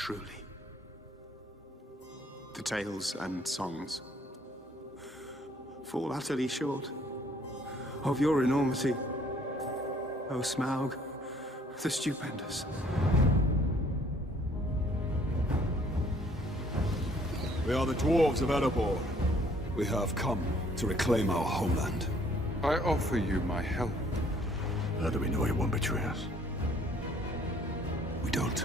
truly. The tales and songs fall utterly short of your enormity, O Smaug, the Stupendous. We are the dwarves of Erebor. We have come to reclaim our homeland. I offer you my help. How do we know he won't betray us? We don't.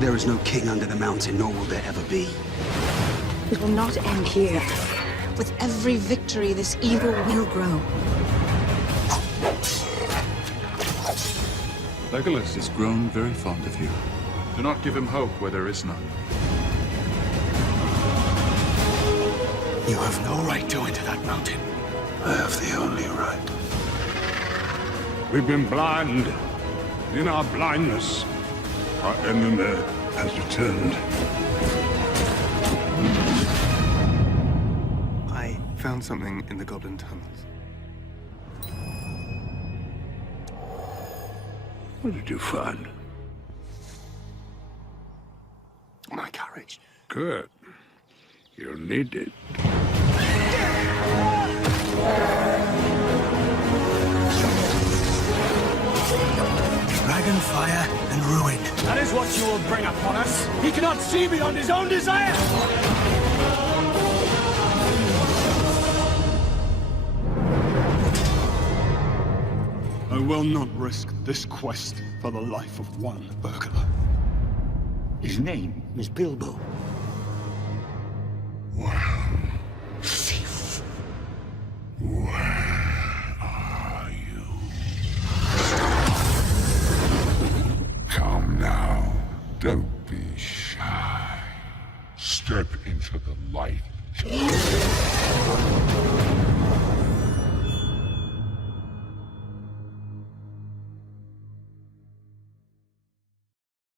There is no king under the mountain, nor will there ever be. It will not end here. With every victory, this evil will grow. Legolas has grown very fond of you. Do not give him hope where there is none. You have no right to enter that mountain. I have the only right. We've been blind. In our blindness, our enemy has returned. I found something in the Goblin tunnels. What did you find? My courage. Good. You'll need it. Dragon, fire, and ruin. That is what you will bring upon us. He cannot see beyond his own desire. I will not risk this quest for the life of one burglar. His name is Bilbo. Thief. Where are you? Come now. Don't be shy. Step into the light.